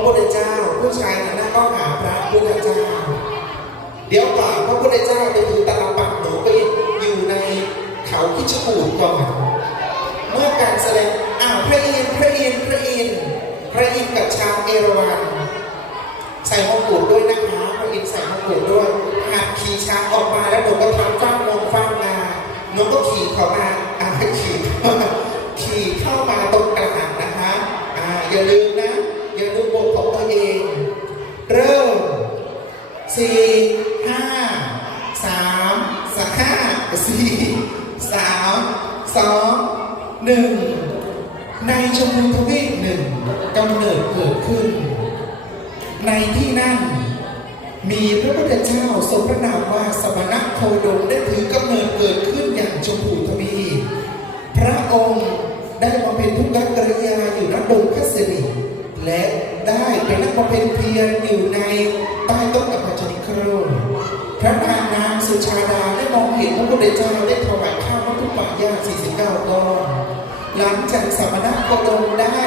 ระพุทธเจ้า ผู้ชายนั้นนะก็หาพระพุทธเจ้า เดี๋ยวก่อนพระพุทธเจ้าไปถือตลปัดหนูไปอยู่ในเขาคิชกูดก่อนเมื่อการแสดงอ้าวพระอินทร์พระอินทร์พระอินทร์พระอินทร์กับชาวเอราวัณใส่มงกุฎด้วยนะคะพระอินทร์ใส่มงกุฎด้วยหากขี่ช้างออกมา ห้าสี่สามสองหนึ่งในชมพูทวีปหนึ่งกำเนิดเกิดขึ้น ในที่นั่น มีพระพุทธเจ้าทรงพระนามว่าสมณะโคดมได้ถือกำเนิดเกิดขึ้นอย่างชมพูทวีปพระองค์ได้มาเป็นทุกขกริยาอยู่ณดงคัสริและได้เป็นนักบำเพ็ญเพียรอยู่ในใต้ต้นอภัจนิครพระนางนาง สุชาดาได้มองเห็นพระพุทธเจ้าได้ถวายข้าวพระทุกปายา49ก้อนหลังจากสมณะโคดมได้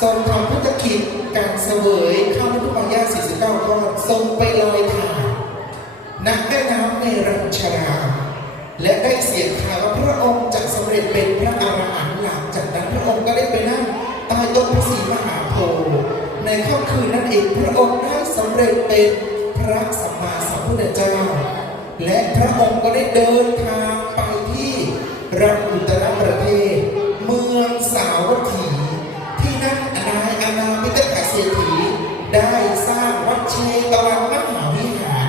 ทรงทำพุทธกิจการเสวยข้าวพระทุกปายา49ก้อนทรงไปลอยถ่านณแม่น้ำเนรัญชราและได้เสียงข่าวว่าพระองค์จะสำเร็จเป็นพระอรหันต์หลังจากนั้นพระองค์ก็ได้ไปนั่งใต้ต้นพระศรีมหาโพธิ์ในค่ำคืนนั้นเองพระองค์ได้สำเร็จเป็นพระสัมมาสัมพุทธเจ้า และพระองค์ก็ได้เดินทางไปที่รัฐอุตรประเทศ เมืองสาวัตถี ที่นั่นนายอาณาพิตกเศรษฐีได้สร้างวัดเชตวันมหาวิหาร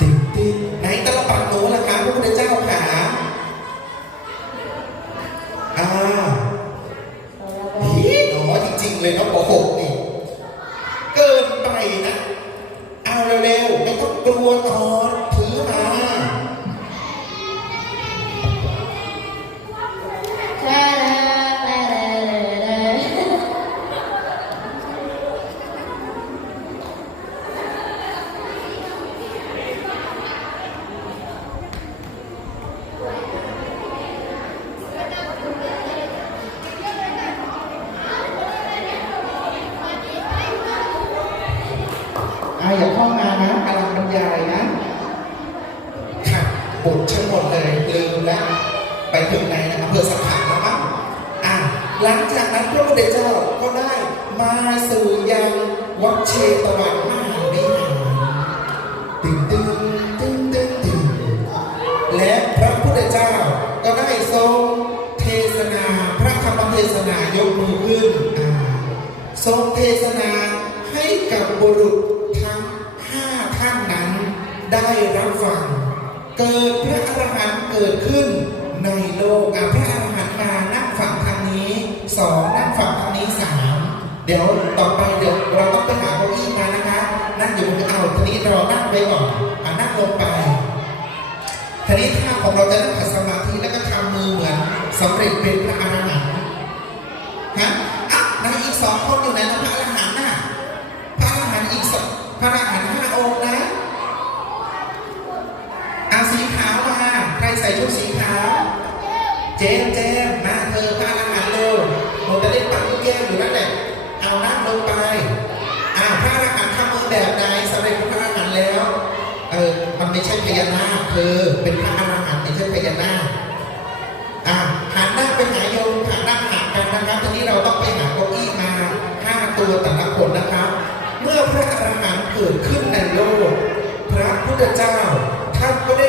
ติดติดไหนตะลปัดหนูล่ะคะพระพุทธเจ้าขาอ่าฮีหนอจริงๆเลยเนาะปหกนี่ เกินไปนะ เอาเร็วๆ ไม่ต้อง กลัวตอน อ่าอย่าเข้ามานะกำลังบรรยายนะค่ะบททั้งหมดเลยลืมแล้วไปถึงไหนนะอำเภอสังขารแล้วมั้งอะหลังจากนั้นพระพุทธเจ้าก็ได้มาสู่ยังวัดเชตวันมหาวิหารตึงตึงตึงตึงตึงและพระพุทธเจ้าก็ได้ทรงเทศนาพระธรรมเทศนายกมือขึ้นอ่าทรงเทศนาให้กับบุรุษ ได้รับฟัง เกิดพระอรหันต์เกิดขึ้นในโลกอะพระอรหันต์มานั่งฝั่งทางนี้สองนั่งฝั่งทางนี้สามเดี๋ยวต่อไปเดี๋ยวเราต้องไปหาเก้าอี้มานะคะนั่งอยู่บนเอาทีนี้เรานั่งไปก่อนอะนั่งลงไปทีนี้ท่าของเราจะนั่งขัดสมาธิแล้วก็ทำมือเหมือนสำเร็จเป็นพระอรหันต์ฮะอะในอีกสองคนอยู่ไหนนะพระอรหันต์น่ะพระอรหันต์อีกสองพระอรหันต์ห้าองค์นะเอาสีขาวมา ใครใส่ ชุดสีขาว เจมเจมมาเธอพระอรหันเร็วหนูจะได้ปักลูกแก้วอยู่นั่นแหละเอานั่งลงไปอ่าพระอรหันต์ทำมือแบบใดสำเร็จพระอรหันแล้ว เออ มันไม่ใช่พญานาคเธอเป็นพระอรหันไม่ใช่พญานาคอะหันหน้าไปหาโยมหันหน้าหากันนะครับทีนี้เราต้องไปหาเก้าอี้มาห้าตัวแต่ละคนนะครับ เมื่อพระอรหันต์เกิดขึ้นในโลก พระพุทธเจ้าท่านก็ได้